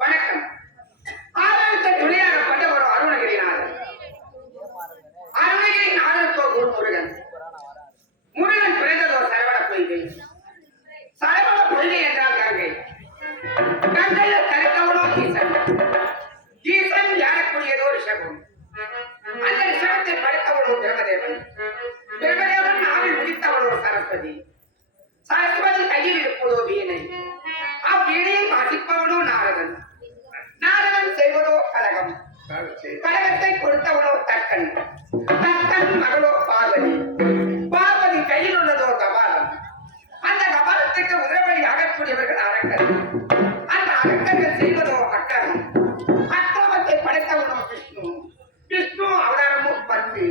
வணக்கம். ஆதாரத்தை துணையாக விலகும். அந்த விஷயத்தை படைத்தவள் ஒரு பிரம்மதேவன். பிரம்மதேவன் நாவில் முடித்தவள் ஒரு சரஸ்வதி. சரஸ்வதி கையில் இருப்பதோ வீணை. அவ்வீணையை வாசிப்பவனோ நாரதன். நாரதன் செய்வதோ கலகம். கலகத்தை கொடுத்தவனோ தக்கன். தக்கன் மகளோ பார்வதி. பார்வதி கையில் உள்ளதோ கபாலம். அந்த கபாலத்துக்கு உதவழி ஆகக்கூடியவர்கள் அரக்கர். அந்த அரக்கர்கள் செய்வதோ அக்கிரமம். அக்கிரமத்தை படைத்தவனோ விஷ்ணு. விஷ்ணு அவதாரமும் 10.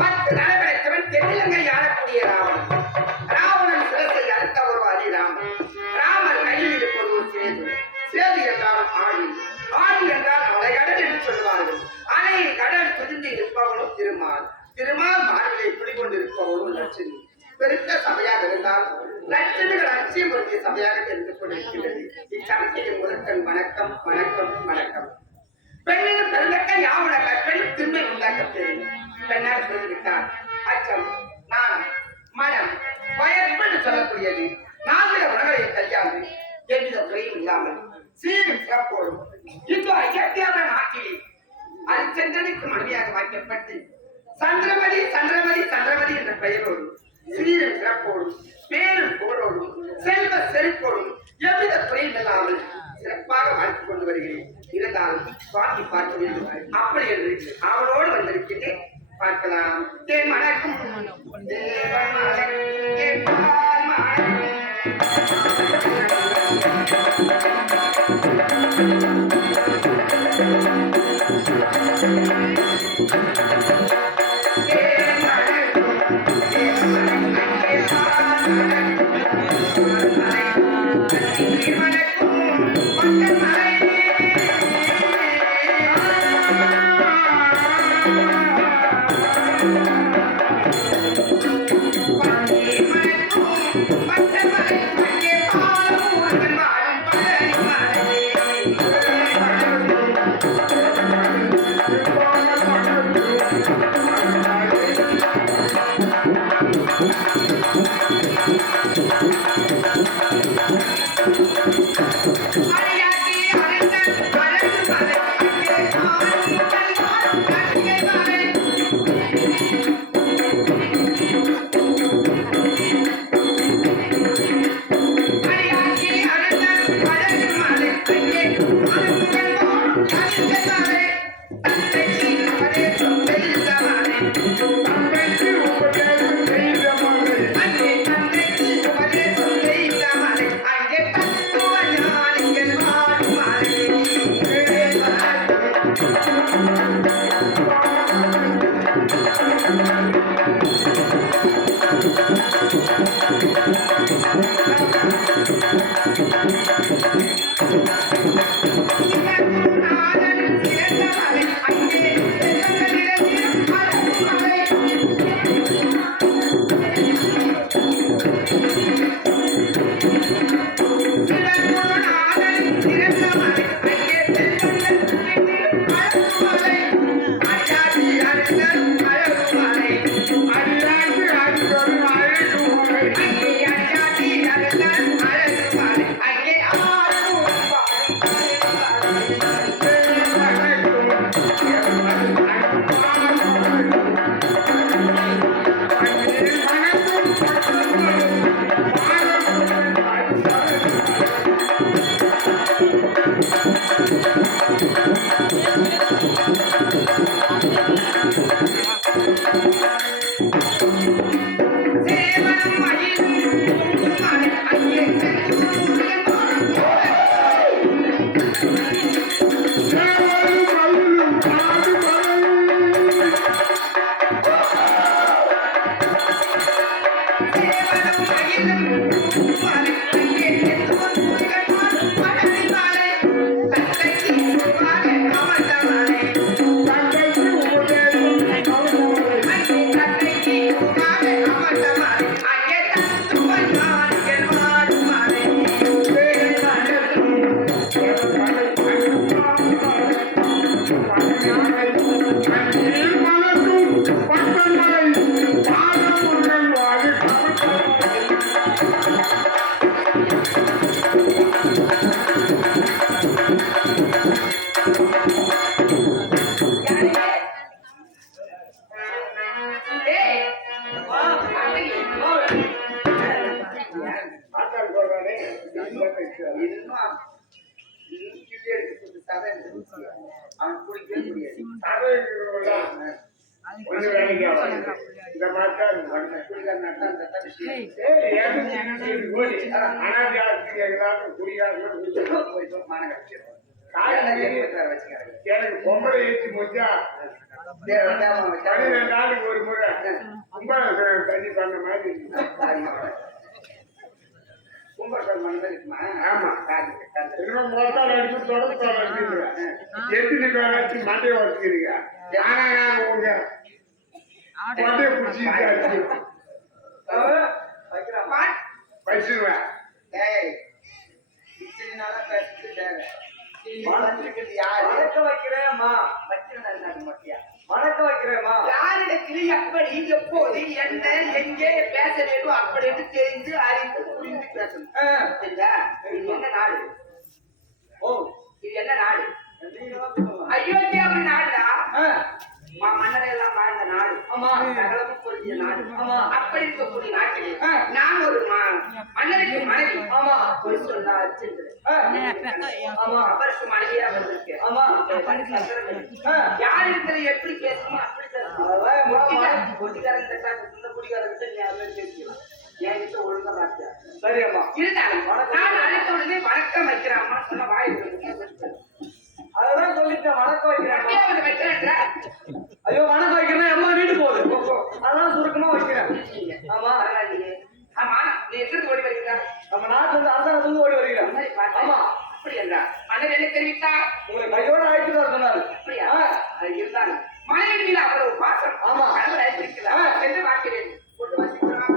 10 நலப்படைத்தவன் தென்னிலங்கை ஆளக்கூடிய ராவணன். ராவணன் சிரசை அறுத்த ஒரு ராமன். ராமர் கையில் இருப்பது ஒரு சேது. சேது என்றால் ஆழி. ஆழி என்றால் அலைகடல் என்று சொல்வார்கள். அலையில் கடல் துதிந்து இருப்பவனும் திருமால். திருமால் மார்பிலை குடிக்கொண்டிருப்பவனும் லட்சுமி. பெருத்த சபையாக இருந்தால் லட்சுமிகள் அச்சியம் பொருந்திய சபையாக தெரிந்து கொண்டிருக்கிறது. இச்சபையின் முதற்கண் வணக்கம் வணக்கம் வணக்கம். பெண்ணின் பிறந்தக்க யாவன கற்பெண் திண்மை உண்டாக்கப்பேன். பெண்ணால் சொல்லிவிட்டார். அச்சம், நாணம், மனம், பயர்ப்பு என்று சொல்லக்கூடியது 4 உணவை கையாண்டு எவ்வித குறையும் இல்லாமல் சீரும் சிறப்போடும் இன்று அயற்கையான நாட்டிலே அரிச்சந்திரனுக்கு மனைவியாக வாய்க்கப்பட்டு சந்திரமதி சந்திரமதி சந்திரமதி என்ற பெயரோடு சீரும் சிறப்போடும் பேரும் புகழோடும் செல்வ செழிப்போடும் எவ்வித குறையும் இல்லாமல் சிறப்பாக வாழ்த்துக் கொண்டு வருகிறேன். இருந்தாலும் சுவாமி பார்க்க வேண்டும் அப்படி என்று அவளோடு வந்திருக்கிறேன். பார்க்கலாம். என் மனக்கும் ஒண்ணு வேலைக்கு ஆகாது. இந்த மாதிரி தான் பண்ணேன். குடிகாரன் நடத்தா அந்த விஷயம். சரி, எனக்கு ஓடி அனாதியாருக்கு கேட்கலாம் குடியாருக்கு போயிட்டு மான கட்டிடுவோம். வச்சுக்கிறேன். எனக்கு பொம்பளை ஏற்றி முடிச்சா 12 நாளுக்கு ஒரு முறை கும்பாபிஷேகம் தண்ணி பண்ண மாதிரி கும்பகோணம் மண்டலம் இருக்குமா? ஆமா. இன்னும் மொத்தம் அடிச்சு தொடர்ந்து அடிச்சுருவேன். எத்தனை பேர் வச்சு மண்டையை வச்சுக்கிறீங்க? ஆனா நான் உங்க மண்டையை பிடிச்சி வச்சிருவேன். வணக்க வைக்கிறேம்மா. வணக்க வைக்கிறேம்மா. யாரிடத்தில் எப்படி எப்போது என்ன எங்கே பேச வேண்டும் அப்படின்னு தெரிந்து அறிந்து புரிந்து பேசணும். சரிங்களா? இது என்ன நாடு? ஓ, இது என்ன நாடு? அயோத்தியாவின் நாடுடா. மன்னரை எல்லாம் வாழ்ந்த நாடு. ஆமா. சகலமும் பொருந்திய நாடு. ஆமா. அப்படி இருக்கக்கூடிய நாட்டிலே நான் ஒரு மன்னருக்கு மனைவி. ஆமா. அப்படி சொன்னா ஆமா. அவருக்கு மனைவியாக வந்திருக்கேன். ஆமா. யார் இருக்கிற எப்படி பேசணுமோ அப்படி பேசணும். குடிகாரன் இந்த குடிகாரன் நீ அவன் பேசிக்கலாம். என்கிட்ட ஒழுங்கா பார்த்தியா? சரி அம்மா. இருந்தாலும் நான் அழைத்த உடனே வணக்கம் வைக்கிறேன் அம்மா சொன்ன வாய் அதான் சொல்லிட்டேன். வணக்கம் வைக்கிறேன். ஐயோ வணக்கம் வைக்கிறேன் அம்மா வீட்டுக்கு போகுது. அதான் சுருக்கமா வைக்கிறேன். ஆமா. ஆமா. நீ எங்க ஓடி வருகிறா? நம்ம நாட்டுல இருந்து அரசாங்க தூங்க ஓடி வருகிறேன். ஆமா. அப்படி என்றா மன்னர் என்ன தெரிவித்தா? உங்களை கையோட அழைத்து வர சொன்னாரு. அப்படியா? அது இருந்தாலும் மனைவி மீது அவ்வளவு பாசம். ஆமா. கணவர் அழைத்திருக்கிறார் என்று பார்க்கிறேன். கொண்டு வசிக்கிறான்.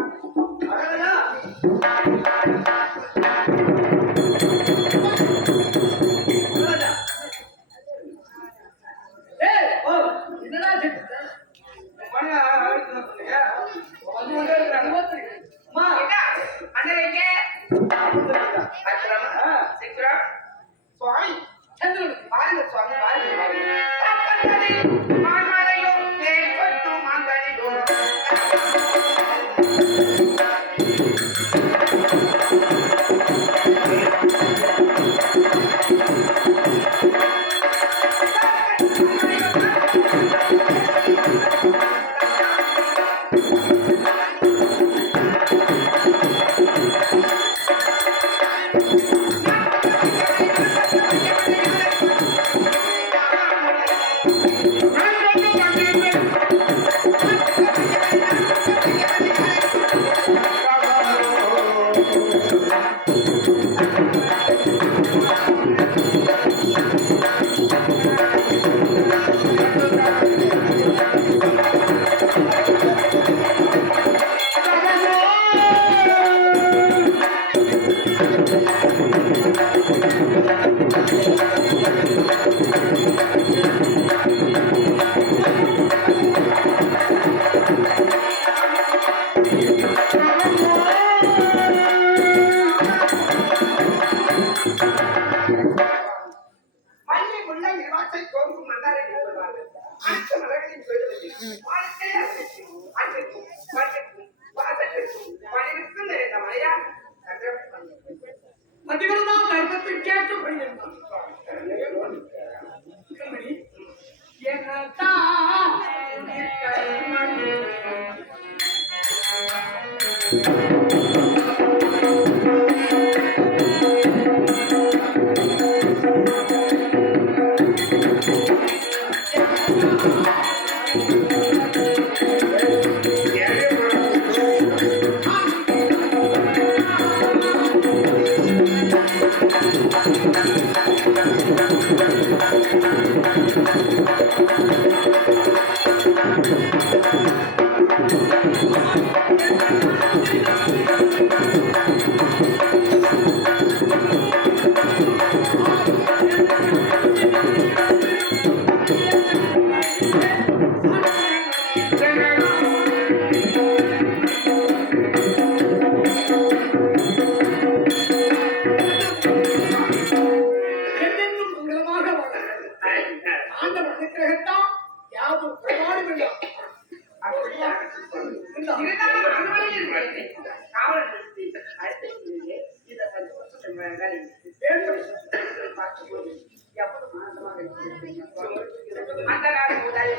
அந்த நாடு முதல்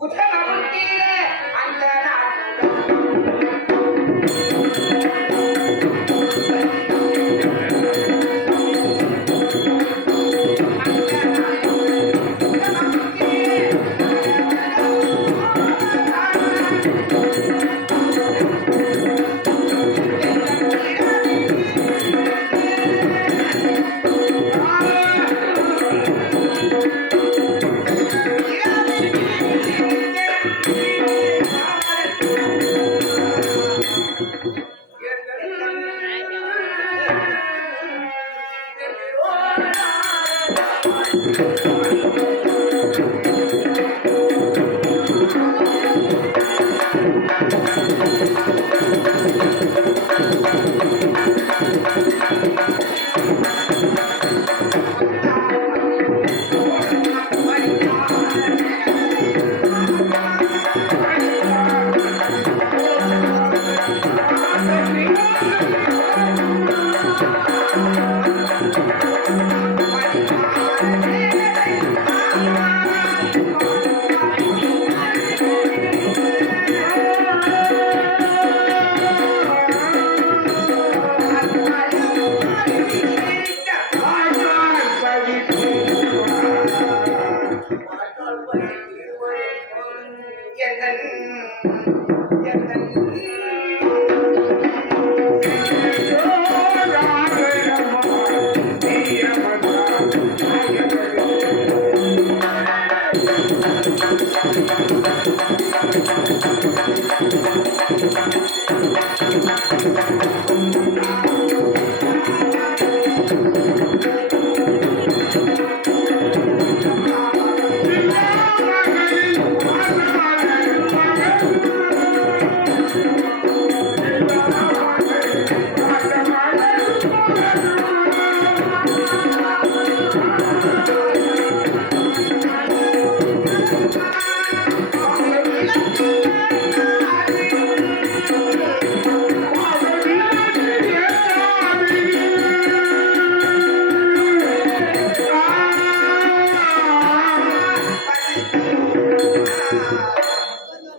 புத்தகம்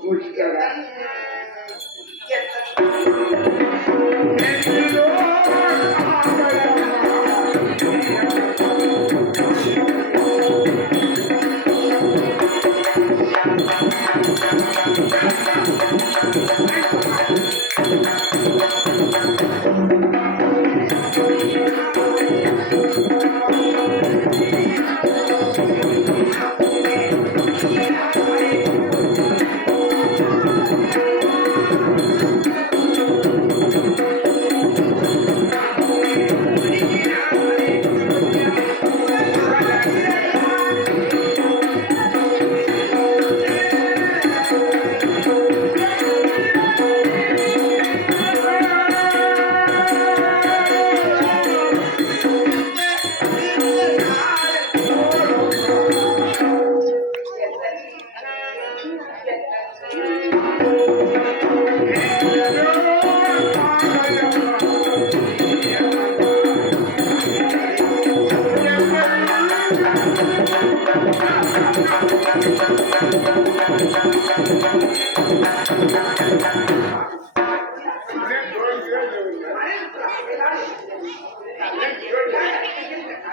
முடிச்சுட்டாரா?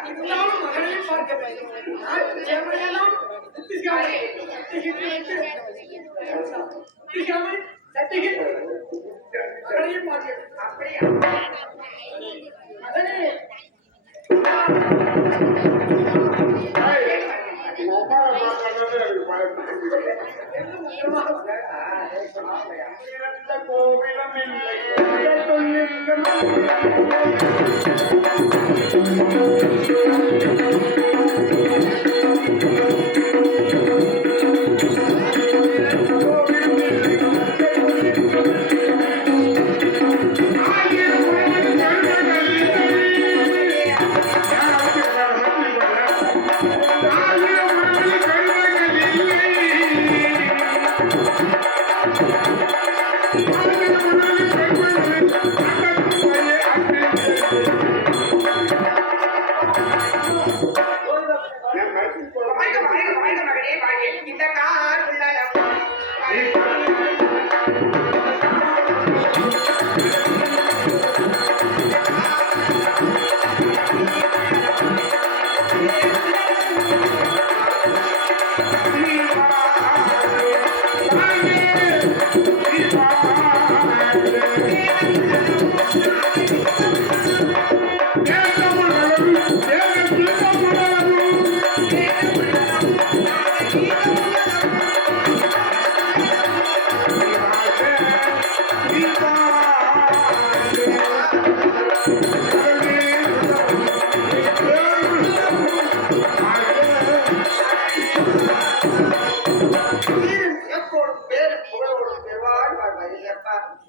இருந்தாலும் மகளையும் பார்க்க வேண்டும். நான் சேவலையெல்லாம் மகளையும் பார்க்க அப்படியா மகனே கோவிலும் இல்லை மகனே வாழ்க. இந்த கார் உள்ளடம்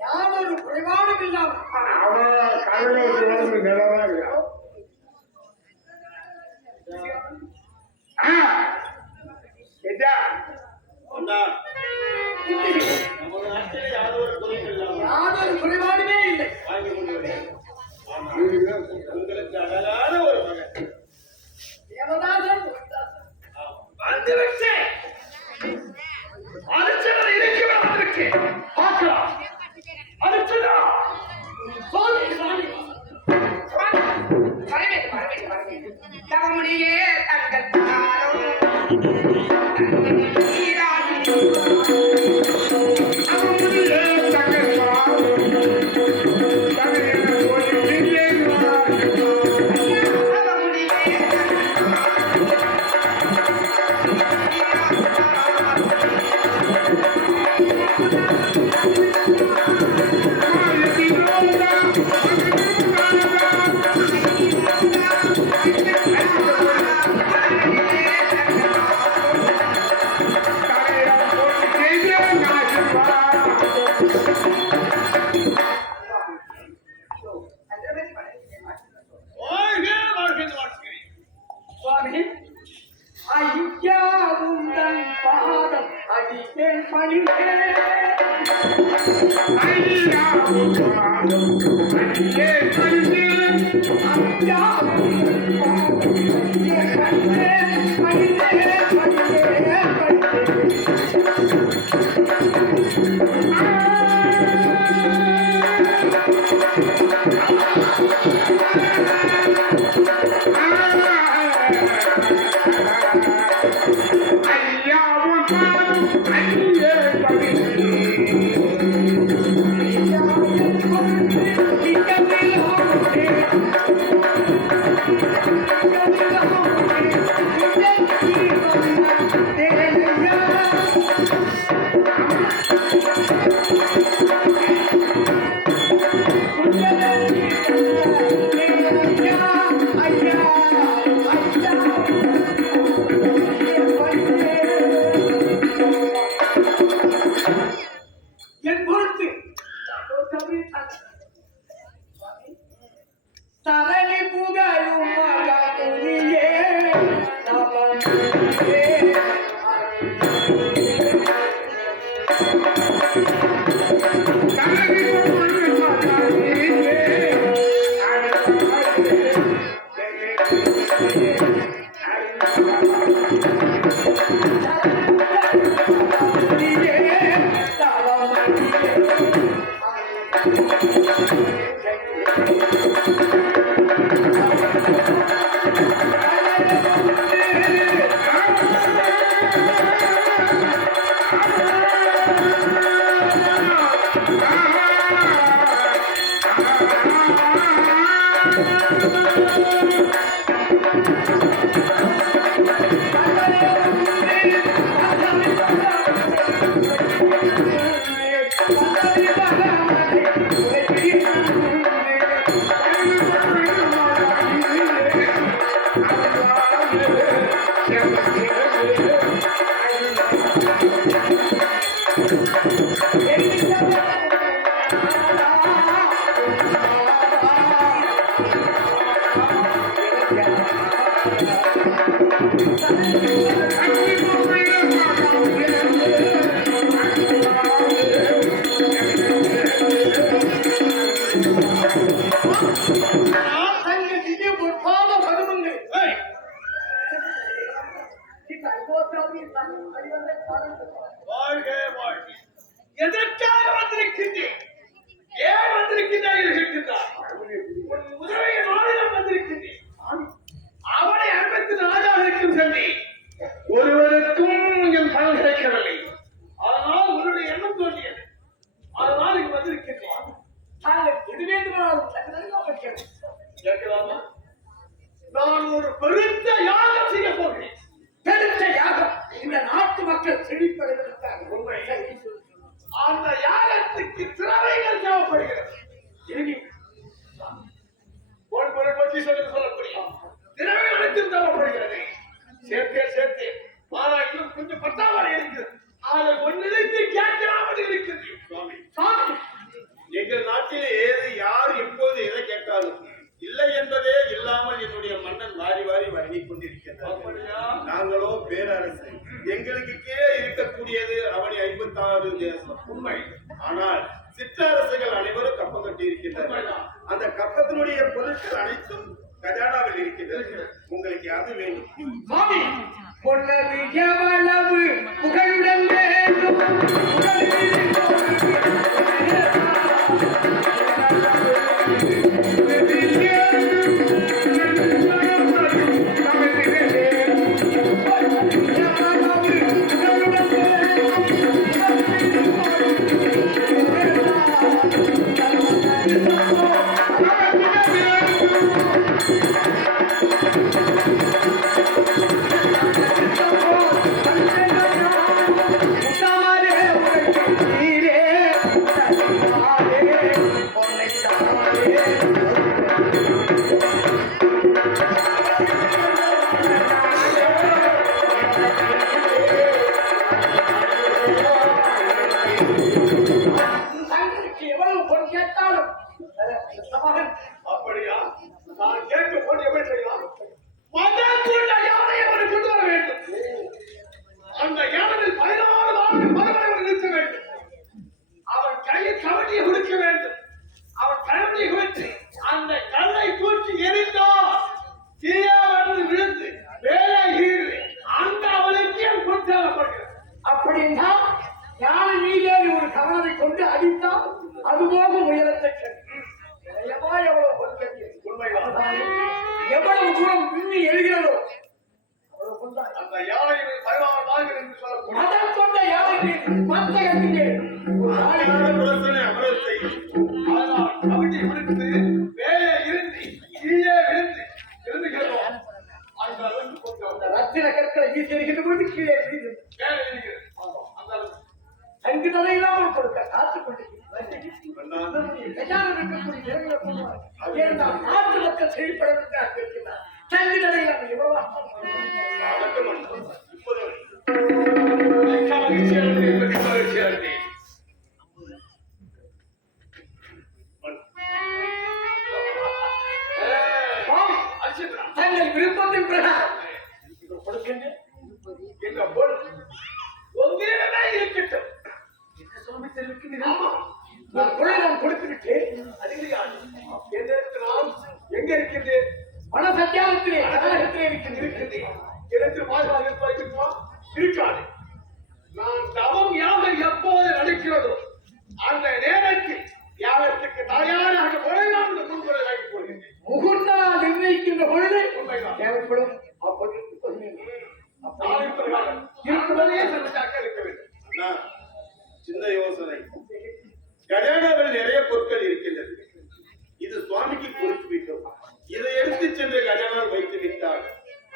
யாரும் குறைபாடும் இல்லாமல் அவன் கடவுள் நிலவா இருக்கா யாரும் குறைபாடுமே இல்லை. உங்களுக்கு அழகான ஒரு மகன் தேவதாசன் வந்து வச்சேன் அரிச்சனை இருக்கிற அதற்கு பார்க்கலாம் அரிச்சனா சுவாமி சுவாமி தவமுடியே தங்கத்தாரும் சுவாமி ஐயா உந்தன் பாதம் அடித்தேன் பணிந்தேன் ஐயா அங்கே பகிர்ந்து என் பொருட்டு தரணி புகழும் மகமுனியே நவமுனியே வாழ்க வாழ்க. எதற்காக வந்திருக்கின்றேன்? ஏன் வந்திருக்கின்றாய் என்று கேட்கின்றார். உன் உதவிய நாளிடம் வந்திருக்கின்றேன். அவனை 64 இருக்கும் சொல்லி ஒருவருக்கும் என் பணம் கிடைக்கவில்லை. அதனால் உன்னுடைய எண்ணம் தோன்றியது. அதனால் இங்கு வந்திருக்கின்றேன். இது வேண்டுமானால் கேட்கலாமா? நான் ஒரு பெருத்த யாகம் செய்ய போகிறேன். பெருத்த யாகம் இந்த நாட்டு மக்கள் செழிப்படைவதற்காக உண்மை. அந்த யாகத்துக்கு திறமைகள் தேவைப்படுகிறது. ஒரு பொருள் பற்றி சொல்லக்கூடிய திறமைகள் அனைத்தும் தேவைப்படுகிறது. சேர்த்தே ஆனால் இன்னும் கொஞ்சம் பத்தாமல் இருக்கிறது. அதை ஒன்றிணைத்து கேட்கலாமல் இருக்கிறது. சுவாமி, எங்கள் நாட்டில் ஏது யார் எப்போது எதை கேட்டாலும் இல்லை என்பதே இல்லாமல் என்னுடைய மன்னன் வாரி வாரி வழங்கிக் கொண்டிருக்கிறார். நாங்களோ பேரரசு. எங்களுக்கு கீழே இருக்கக்கூடியது அவனை 56 தேசம். உண்மை. ஆனால் சிற்றரசுகள் அனைவரும் கப்பம் கட்டி இருக்கின்றனர். அந்த கப்பத்தினுடைய பொருட்கள் அனைத்தும் கஜானாவில் இருக்கின்றன. உங்களுக்கு அது வேண்டும். சுவாமி, பொன்னது எவ்வளவு புகழுடன் வேண்டும் அப்படியா? நான் கேட்க போது எப்படி செய்யலாம்? மதக்குள்ள யானையை அவனை கொண்டு வர வேண்டும். அந்த யானையில் 16 ஆண்டு மதமனை நிறுத்த வேண்டும். அவன் கையில் கவனியை கொடுக்க வேண்டும். அவன் கவனியை கொடுத்து அந்த கல்லை தூக்கி எரிந்தால் தீயாவது விழுந்து வேலை ஈடு அந்த அவனுக்கு என் கொடுத்தாகப்படுகிறது. அப்படின்னா யானை மீதே ஒரு கவனத்தை கொண்டு அடித்தால் அதுபோக உயரத்தை எவ்வளவு எவ்வளவு தூரம் பின்னி எழுகிறதோ அந்த யானை 16 நாள்கள் என்று சொல்லக்கூடிய மதம் கொண்ட மத்தகத்திலே புரசனை அமரச் செய்யும். ஆனால் கவிதை விடுத்து மேலே இருந்து கீழே விழுந்து எழுதுகிறோம். அந்த அளவுக்கு கொஞ்சம் ரத்தின கற்களை வீசி எறிகின்ற பொழுது கீழே விழுகிறது. மேலே எழுதுகிறது. அந்த அளவுக்கு அங்கு தலை இல்லாமல் கொடுக்க காத்துக் கொண்டிருக்கிறது. அண்ணா, கல்யாணம் இருக்கக்கூடிய நிறங்களை சொல்லுவார். ஏனென்றால் நாட்டு மக்கள் செழிப்பதற்காக இருக்கிறார். தங்கு தலை இல்லாமல் எவ்வளவு வணக்கம் அண்ணா. இப்போது மிக்க மகிழ்ச்சியா இருக்கு, மிக்க மகிழ்ச்சியா இருக்கு. அர்ச்சனா, தங்கள் விருப்பத்தின் பிரகாரம் கொடுக்கின்றேன். எங்க பொருள் உங்களிடமே இருக்கட்டும். என்ன சுவாமி தெரிவிக்கிறீர்கள்? நான் பொருளை நான் கொடுத்துவிட்டு அதிகாரி, எந்த இடத்துல நான் எங்க இருக்கின்றேன்? மன சத்தியாகத்திலே கதாகத்திலே இருக்கிறது. எனக்கு வாழ்வாக இருப்பாய்க்குமா? இருக்காது. நான் தவம் யாகம் எப்போது நடக்கிறதோ அந்த நேரத்தில் யாகத்துக்கு தயாராக முறையாக இந்த முன்முறை வாங்கி கொள்கின்றேன். முகூர்த்த நாள் நிர்ணயிக்கின்ற பொழுது உண்மைதான். தேவைப்படும் அப்பொழுது நாளின் பிரகாரம் இருக்கும்போதே சமைச்சாக்க இருக்க வேண்டும். அண்ணா, சின்ன யோசனை. கஜானாவில் நிறைய பொருட்கள் இருக்கின்றது. இது சுவாமிக்கு கொடுத்து விட்டோம். இதை எடுத்து சென்று கஜானாவில் வைத்து விட்டால்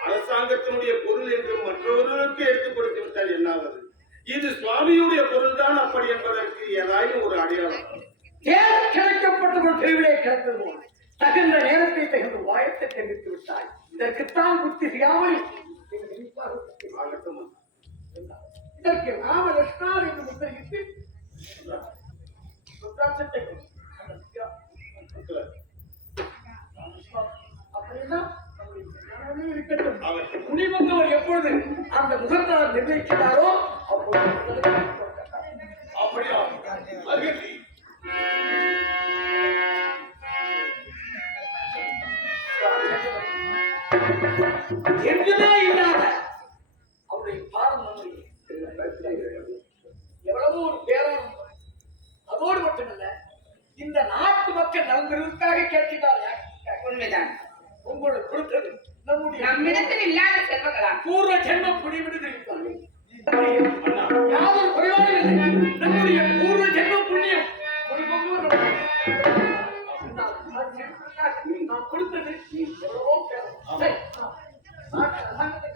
அரசாங்கத்தினுடைய பொருள் என்றும் மற்றவர்களுக்கு எடுத்து கொடுத்து விட்டால் என்னாவது? இது சுவாமியுடைய பொருள் தான் அப்படி என்பதற்கு ஏதாயும் ஒரு அடையாளம். தேர் கிடைக்கப்பட்டவர்கள் தெருவிலே கிடந்தது போல் தகுந்த நேரத்தை தகுந்த வாயத்தை தெரிவித்து விட்டாய். இதற்குத்தான் புத்தி செய்யாமல் ஆகட்டும். இதற்கு நாம லட்சுமணர் என்று முத்திரையிட்டு ருத்ராட்சத்தை அப்படின்னா இருக்கட்டும். முனிவந்தவர் எப்பொழுது அந்த முகத்தால் நிர்ணயிக்கிறாரோ அப்பொழுது அப்படியா? அருகதி. எங்குமே இல்லாத அவருடைய பாடம் எவ்வளவோ ஒரு பேரம். அதோடு மட்டுமல்ல, இந்த நாட்டு மக்கள் நலன் பெறுவதற்காக கேட்கிறார். உண்மைதான். உங்களுக்கு கொடுத்தது நம்முடைய நம்மிடத்தில் இல்லாத செல்வங்களாம் பூர்வ ஜென்ம புண்ணியம் தெரிவித்தார்கள். யாரும் குறைவாக இல்லை. நம்முடைய பூர்வ ஜென்ம புண்ணியம் நான் கொடுத்தது எவ்வளவோ பேரம். சரி, நாட்டு அரசாங்கத்தை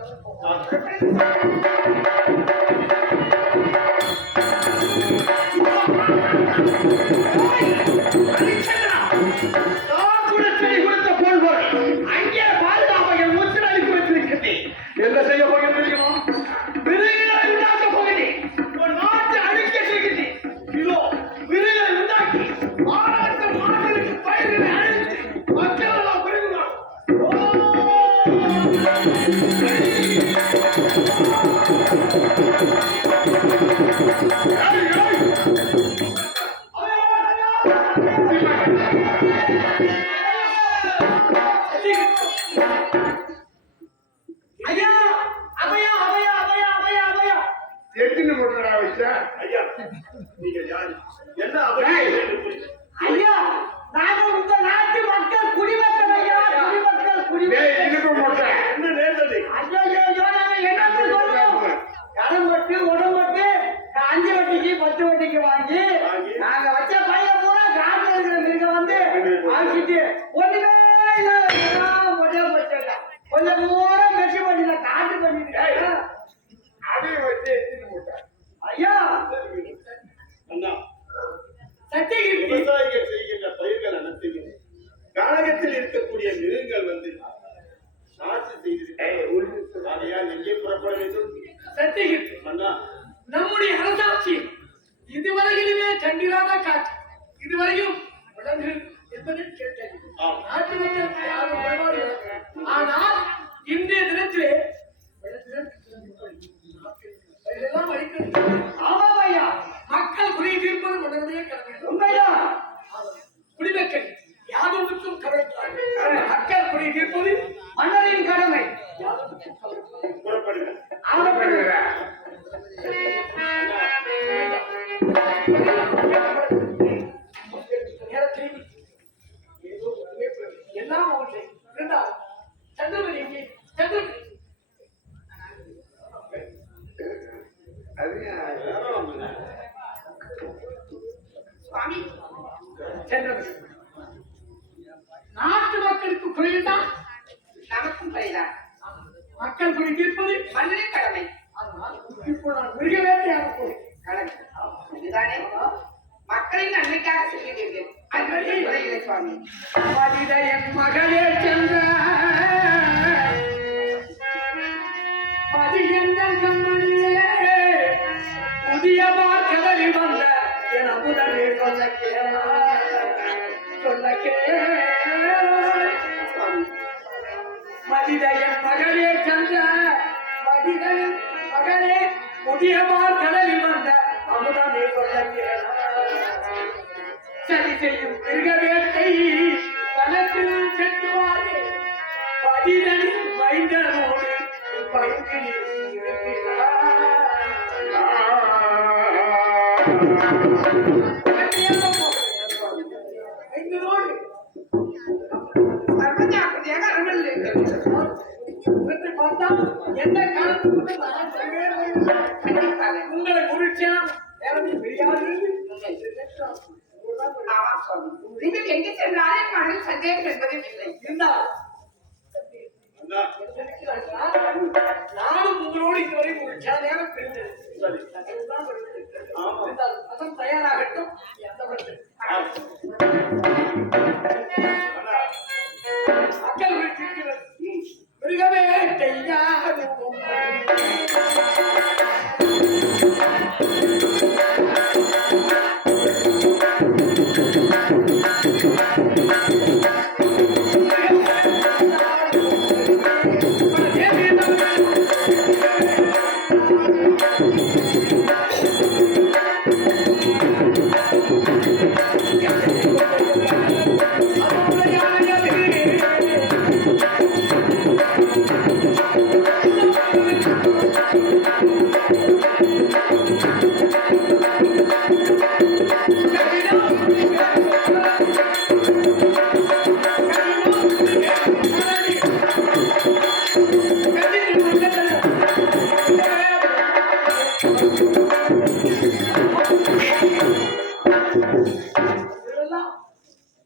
அங்கே பாதுகாப்பைகள் முத்திரளித்து வைத்திருக்கின்றேன். என்ன செய்ய போகிறேன் தெரியுமா? விரைவில் உண்டாக்க போகிறேன். ஒரு நாட்டை அழிக்க செய்கிறேன். இதோ விரைவில் உண்டாக்கி ஆராய்ச்சி மாநிலங்களுக்கு பயிர்களை அழித்து மக்கள் எல்லாம் பெறுகிறார். ஐயா, அவையா அவையா அவையா அவையா அவையா எத்தனை போட்டா வச்சா? ஐயா, நீங்க யாரு? என்ன அவசியம்? ஐயா, நாங்கள் உங்க நாட்டு மக்கள் குடிமக்கள் ஐயா, குடிமக்கள் டேய், இதுக்கு போட்டா. என்ன நேர்ந்தது? ஐயோ ஐயோ, நாங்க என்னன்னு சொல்றோம்? கடன் வட்டி உடம்பு வட்டி 5 வட்டிக்கு 10 வட்டிக்கு வாங்கி நாங்க வச்ச பையன் பூரா காட்டுல இருக்கிற மிருகம் வந்து வாங்கிட்டு ஒண்ணுமே இல்ல, கொஞ்சம் போச்சுங்க. கொஞ்சம் பூரா மெச்சு பண்ணில காட்டு பண்ணிட்டு அதையும் வச்சு எத்தனை போட்டா? ஐயா அண்ணா, சத்தியகிரி விவசாயிகள் செய்கின்ற பயிர்கள் அனைத்தையும் கானகத்தில் இருக்கக்கூடிய மிருகங்கள் வந்து நாசி செய்திருக்க. ஆகையால் எங்கே புறப்பட வேண்டும்? சத்தியகிரி அண்ணா, நம்முடைய அரசாட்சி இதுவரையிலுமே கண்டிராத காட்சி. இதுவரையும் விலங்கு என்பதை கேட்டது. ஆம். நாட்டு மக்களுக்கு யாரும் குறைபாடு இல்லை. ஆனால் இன்றைய தினத்திலே எல்லாம் அளிக்கிறது. ஆமாம் ஐயா, மக்கள் குறை தீர்ப்பது உடனடியே கடமை. உண்மையா? பரவாயில்ல. சுவாமி சென்றவர் நாட்டு மக்களுக்கு குறைந்தான் நமக்கும் குறைதான். மக்கள் குறை தீர்ப்பது மன்னரின் கடமை. அதனால் இப்போ நான் மிருக வேட்டையாக போகிறேன். கடமை இதுதானே மக்களின் நன்மைக்காக சொல்லுகிறீர்கள். அன்பே குறையில்லை சுவாமி. மனித என் மகளே சென்ற பதியங்கள் கண்மணியே புதிய கடலில் வந்த என் அமுதனே சொல்ல கேளா சொல்ல சுவாமி மனித என் மகளே சென்ற மனிதன் மகளே புதிய கடலில் வந்த அமுதனே சொல்ல கேளா சரி செய்யும் மிருக வேட்டை கணக்கில் சென்றுவாரே பதிதனில் வைந்தனோடு பங்கில் சர்வஜாக்கிரதையாக அருள் இருக்கிறது. பார்த்தா எந்த காலத்துக்கு நான் கண்டிப்பாக உங்களை குறிச்சேன் தெரியாது ஆமாம் சுவாமி. நீங்கள் எங்கே சென்றாலும் என் மனதில் சந்தேகம் என்பதும் இல்லை. இருந்தால் அண்ணா, நானும் உங்களோடு இதுவரை ஒரு சேவையாக பிரிந்தது சரி. அதன் தயாராகட்டும் அண்ணா, மக்கள் இருக்கிறது மிருகவே செய்யாது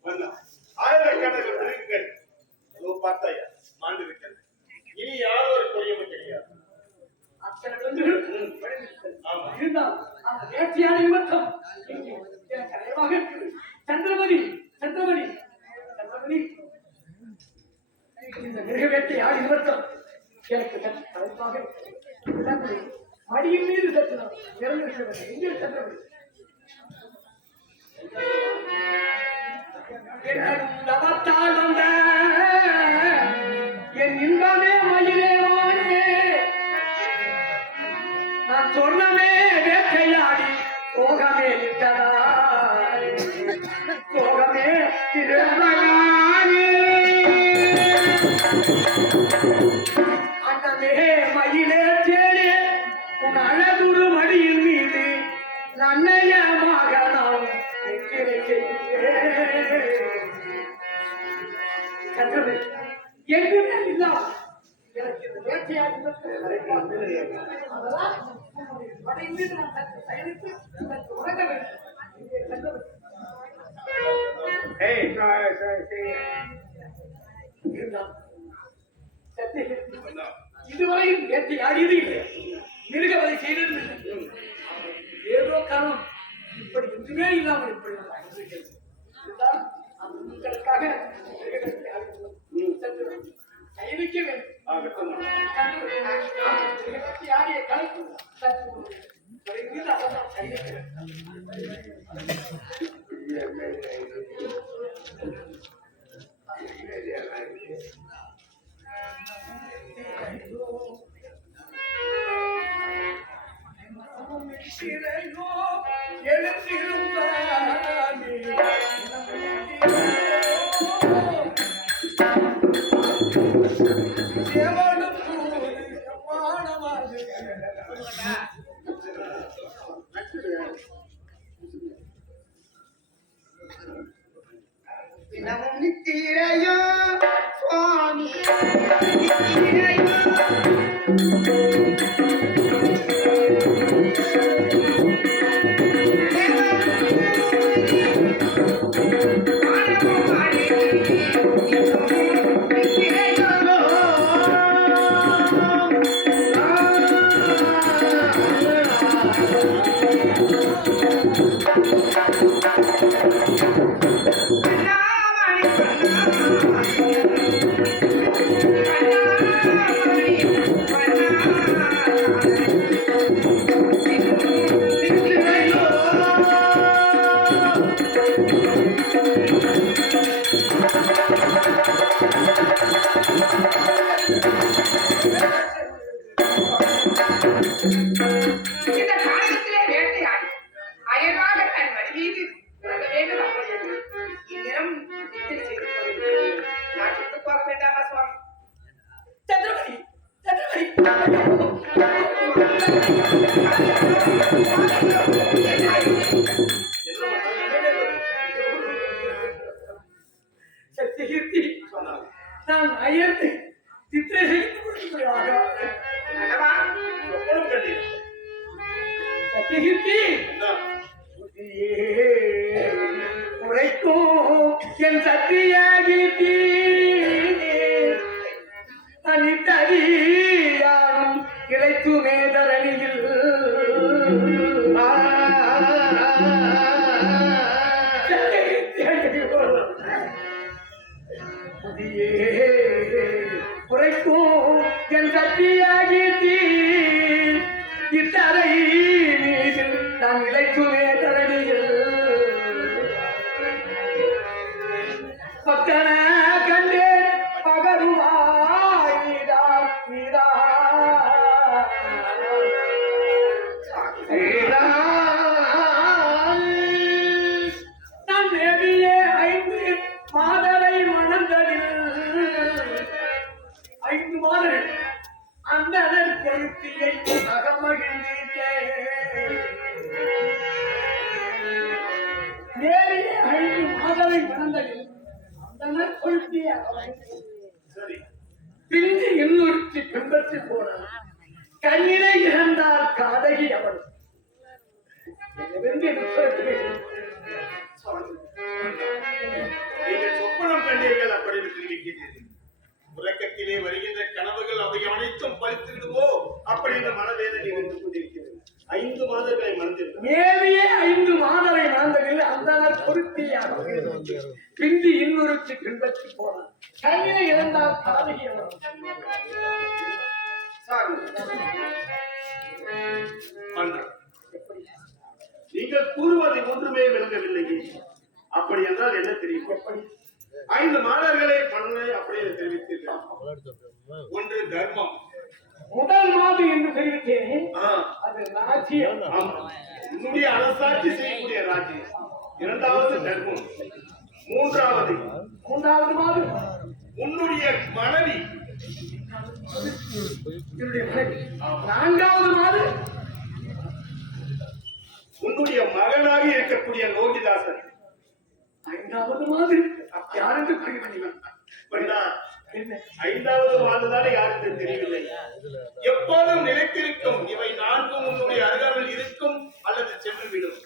அண்ணா, ஆயிரக்கணக்கான மிருகங்கள் இதோ பார்த்தாயா மாண்டு விட்டது. இனி யாரோ ஒரு கொடியவன் கிடையாது. ஆமா. சந்திரமணி சந்திரமணி சந்திரமணி இந்த மிருகவேட்டை ஆடி நிமித்தம் எனக்கு தலைப்பாக மடியின் மீது சற்று நான் இறந்திருக்க வேண்டும். எங்கே சந்திரமணி தவத்தால் வந்த என் இன்பமே மயிலே வாழே நான் சொன்னமே வேட்டையாடி சோகமே விட்டதா சோகமே அண்ணமே மயிலே தேடே உன் அழகுரு மடியின் மீது நன்னயமாக நாம் நித்திரை செய்கிறேன். சந்திரமே எங்குமே இல்லாமல் எனக்கு இந்த வேட்டையாடி அதெல்லாம் வடைந்து நான் சற்று பயணித்து சற்று உறங்க வேண்டும். இங்கே சந்திரமே இருந்தால் சத்தியம் அண்ணா, இதுவரையும் வேட்டையாடியது இல்லை, மிருகவதை செய்தது இல்லை. ஏதோ காரணம் இப்படி ஒன்றுமே இல்லாமல் இப்படி நான் வாழ்ந்திருக்கிறேன். இருந்தால் அந்த உங்களுக்காக மிருகத்தை ஆடுகிறோம். சற்று பயணிக்க வேண்டும். ஆகட்டும். மிருகத்தை ஆடிய கலைப்பு சற்று குறைந்து அதான் பயணிக்க வேண்டும். தினமும் நித்திரையோ சுவாமி நித்திரையோ சத்தியகீர்த்தி சொன்னாங்க. நான் அயர்ந்து சித்திரை செய்து அல்லவா? சொப்பனம் கண்டீர். சத்தியகீர்த்தி என்ன? உரைக்கும் என் சத்தியகீர்த்தி அனித்தறியானும் கிடைக்குமே தரணியில் உரைக்கும் என் சத்தியகீர்த்தி இத்தரை மீது நான் இழைக்குமே தரணியில் பக்கன கண்டே பகருவாய் நீதா நீதா நீதா. நான் தேவியே 5 மாதரை மணந்ததில் 5 மாதங்கள் அந்த கருத்தியை அகமகிழ்ந்தேன். தேவியே 5 மாதரை மணந்ததில் அந்த கொள்கையை அகமகிழ்ந்தேன். சரி. பிரிந்து இன்னொருத்தி பின்பற்றி போனார். கண்ணினை இழந்தால் காதகி அவள். வென்று நிற்கிறேன். நீங்கள் சொப்பனம் கண்டீர்கள் அப்படின்னு தெரிவிக்கிறீர்கள். உறக்கத்திலே வருகின்ற கனவுகள் அவை அனைத்தும் பறித்து விடுவோ அப்படின்னு மனவேதனை வந்து கொண்டிருக்கிறது. 5 மாதங்களை மறந்திருக்கிறார். மேலேயே 5 மாதரை மணந்ததில் அந்த பொருத்தியாக பிந்தி இன்னொருத்தி பின்பற்றி போனார். கண்ணினை இழந்தால் காதகி அவள். மன்னா, நீங்கள் கூறுவதை ஒன்றுமே விளங்கவில்லையே. அப்படி என்றால் என்ன தெரியும்? 5 மாதர்களை பண்ணை அப்படியே தெரிவித்தீர்கள். ஒன்று தர்மம். முதல் மாதம் என்று தெரிவித்தேன். ஆ, அது ராஜ்யம். ஆமா. உன்னுடைய அரசாட்சி செய்யக்கூடிய ராஜ்யம். 2வது தர்மம். 3வது மாதம் உன்னுடைய மனைவி. என்னுடைய மனைவி. 4வது மாதம் உன்னுடைய மகனாக இருக்கக்கூடிய லோகிதாசன். 5வது மாதம் யாருக்கு புரியவில்லை. மன்னா, என்ன 5வது மாதத்தானே யாருக்கு தெரியவில்லை. எப்போதும் நிலைத்திருக்கும் இவை 4ம் உன்னுடைய அருகாமையில் இருக்கும் அல்லது சென்று விடும்.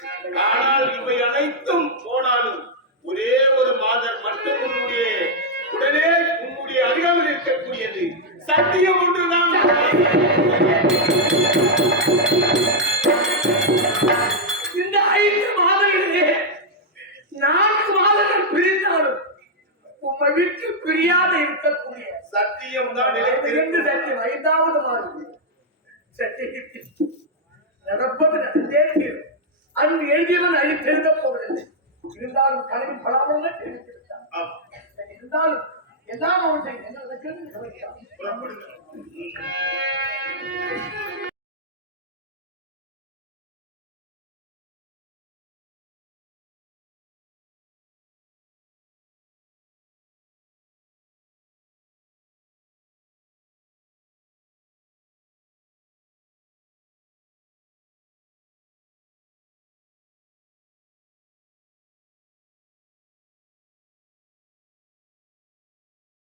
ஆனால் இவை அனைத்தும் போனாலும் ஒரே ஒரு மாதர் மட்டும் உடனே உன்னுடைய அருகாமையில் இருக்கக்கூடியது சத்தியம் ஒன்றுதான். இந்த 5 மாதங்களிலே 4 மாதங்கள் பிரிந்தாலும் உம்மை விட்டு பிரியாத இருக்கக்கூடிய சத்தியம் தான் 2 நிலைத்திருக்கும். சத்தியம் 5வது மாதம் சத்தியகீர்த்தி நடப்பது நடந்தே தீரும். அன்று எழுதியவன் அழித்தெழுத போவதில்லை. இருந்தாலும் கனவில் படாமல் தெரிவித்திருந்தான். ஆம். இருந்தாலும் எல்லாம் அவற்றை என்ன நடக்கிறது புறப்படுங்கள்.